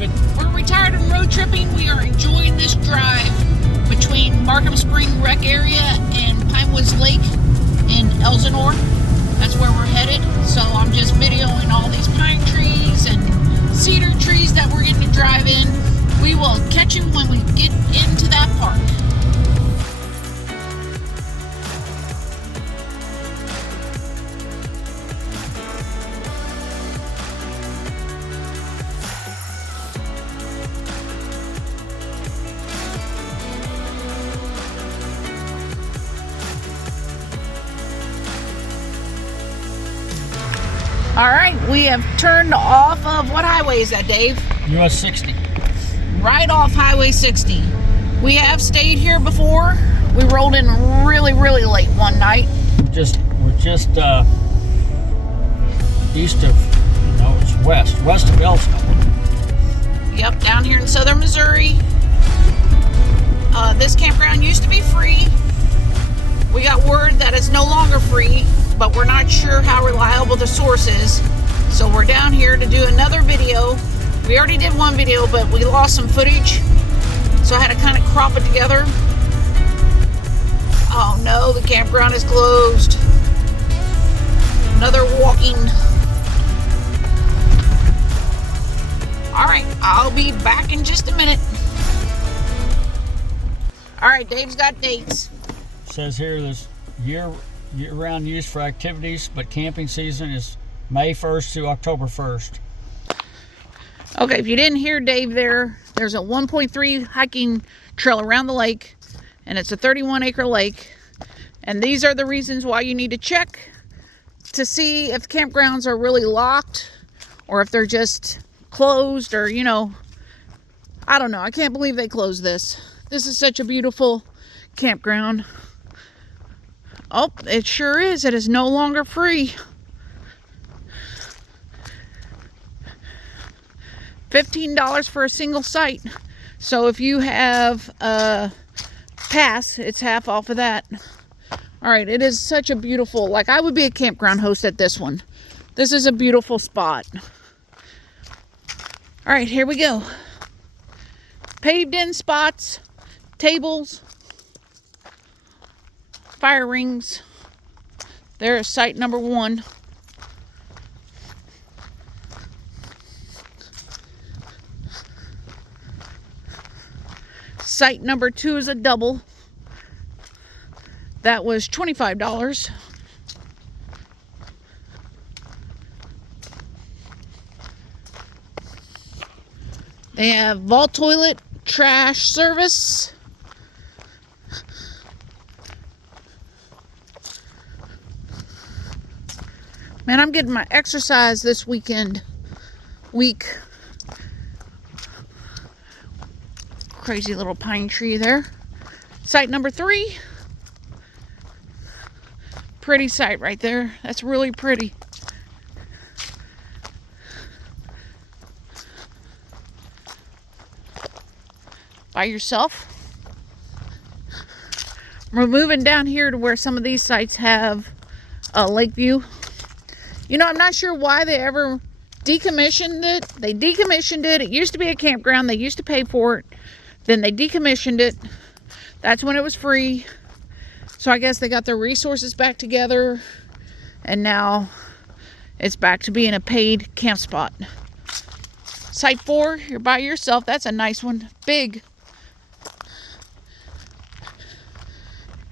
David. We're retired and road tripping. We are enjoying this drive between Markham Spring Rec Area and Pinewoods Lake in Ellsinore. That's where we're headed. So I'm just videoing all these pine trees and cedar trees that we're getting to drive in. We will catch you when we get into that park. All right, we have turned off of, what highway is that, Dave? US 60. Right off Highway 60. We have stayed here before. We rolled in really late one night. We're just east of, it's west of Ellsinore. Yep, down here in southern Missouri. This campground used to be free. We got word that it's no longer free, but we're not sure how reliable the source is. So we're down here to do another video. We already did one video, but we lost some footage, so I had to kind of crop it together. Oh no, the campground is closed. Another walking. All right, I'll be back in just a minute. All right, Dave's got dates. It says here there's year-round use for activities, but camping season is May 1st to October 1st. Okay, if you didn't hear Dave there's a 1.3 hiking trail around the lake, and it's a 31-acre lake. And these are the reasons why you need to check to see if campgrounds are really locked or if they're just closed, or, I don't know. I can't believe they closed this. This is such a beautiful campground. Oh, it sure is. It is no longer free. $15 for a single site. So if you have a pass, it's half off of that. All right, it is such a beautiful, I would be a campground host at this one. This is a beautiful spot. All right, here we go. Paved in spots, tables, fire rings. There's site number 1. Site number 2 is a double. That was $25. They have vault toilet, trash service. Man, I'm getting my exercise this week. Crazy little pine tree there. Site number 3. Pretty site right there. That's really pretty. By yourself. We're moving down here to where some of these sites have a lake view. I'm not sure why they ever decommissioned it. They decommissioned it. It used to be a campground. They used to pay for it. Then they decommissioned it. That's when it was free. So I guess they got their resources back together, and now it's back to being a paid camp spot. Site 4, you're by yourself. That's a nice one. Big.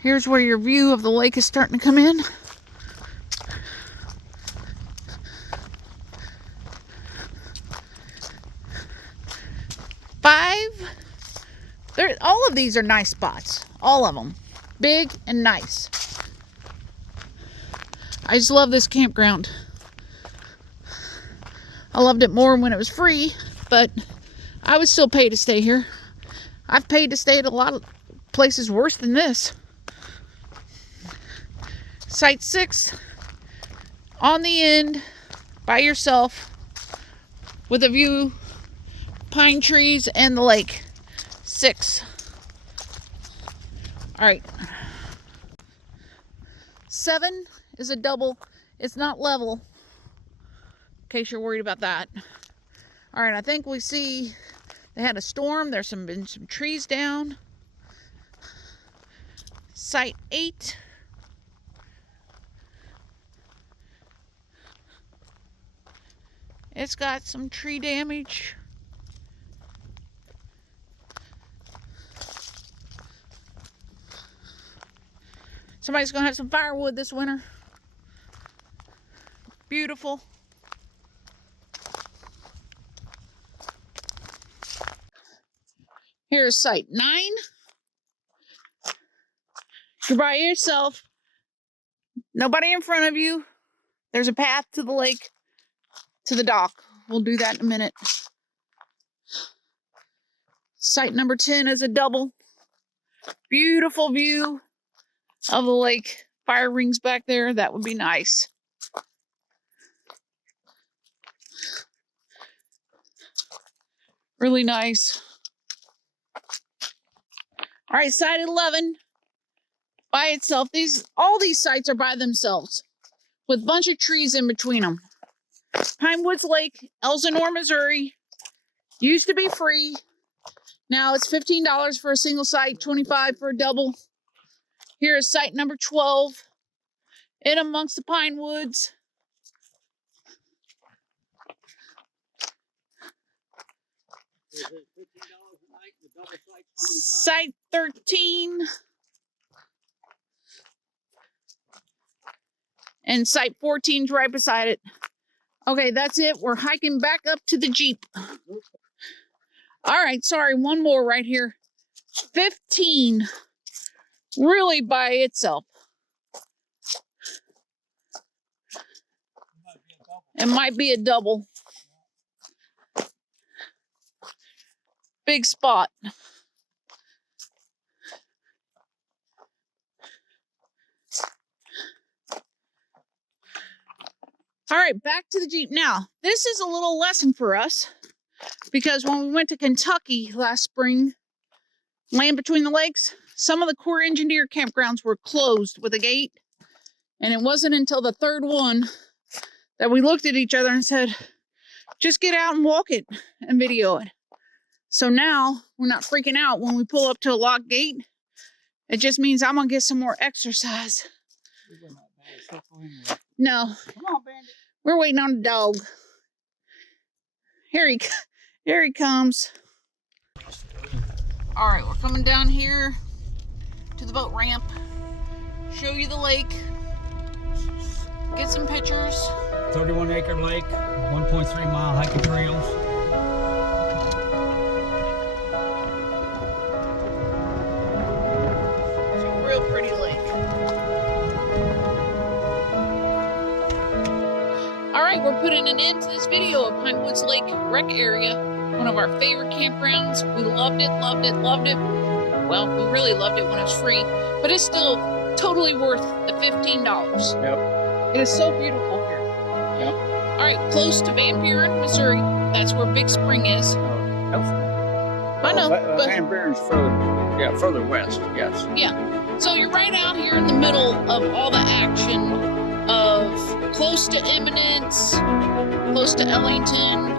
Here's where your view of the lake is starting to come in. All of these are nice spots. All of them. Big and nice. I just love this campground. I loved it more when it was free, but I would still pay to stay here. I've paid to stay at a lot of places worse than this. Site 6, on the end, by yourself, with a view, pine trees, and the lake. 6. All right. 7 is a double. It's not level, in case you're worried about that. All All right, I think we see they had a storm. There's been some trees down. Site 8. It's got some tree damage. Somebody's gonna have some firewood this winter. Beautiful. Here's site 9. You're by yourself. Nobody in front of you. There's a path to the lake, to the dock. We'll do that in a minute. Site number 10 is a double. Beautiful view of the lake. Fire rings back there. That would be nice. Really nice. All right, site 11 by itself. All these sites are by themselves with a bunch of trees in between them. Pinewoods Lake, Ellsinore, Missouri. Used to be free. Now it's $15 for a single site, $25 for a double. Here is site number 12 in amongst the pine woods. Site 13 and site 14 is right beside it. Okay, that's it. We're hiking back up to the Jeep. All right, sorry, one more right here. 15, really by itself. It might be a double. Big spot. All right, back to the Jeep. Now, this is a little lesson for us because when we went to Kentucky last spring, Land Between the Lakes, some of the Corps Engineer campgrounds were closed with a gate. And it wasn't until the third one that we looked at each other and said, just get out and walk it and video it. So now we're not freaking out when we pull up to a locked gate. It just means I'm going to get some more exercise. No. Come on, Bandit. We're waiting on the dog. Here he comes. All right, we're coming down here to the boat ramp. Show you the lake. Get some pictures. 31-acre lake, 1.3-mile hiking trails. It's a real pretty lake. All right, we're putting an end to this video of Pinewoods Lake Rec Area, one of our favorite campgrounds. We loved it, loved it, loved it. Well, we really loved it when it was free, but it's still totally worth the $15. Yep. It is so beautiful here. Yep. All right, close to Van Buren, Missouri. That's where Big Spring is. I know, but Van Buren's further west, yes. yeah. So you're right out here in the middle of all the action of close to Eminence, close to Ellington,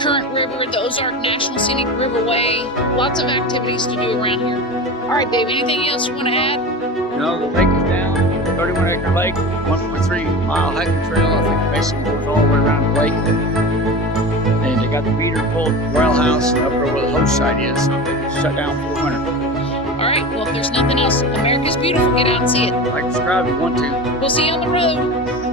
Current River, the Ozark National Scenic Riverway. Lots of activities to do around here. All right, Dave, anything else you want to add? No, the lake is down. 31-acre lake, 1.3-mile hiking trail. I think basically goes all the way around the lake. And they got the meter pulled well house up there where the host site is. So it's shut down for the winter. All right, well, if there's nothing else, America's beautiful. Get out and see it. Like, subscribe if you want to. We'll see you on the road.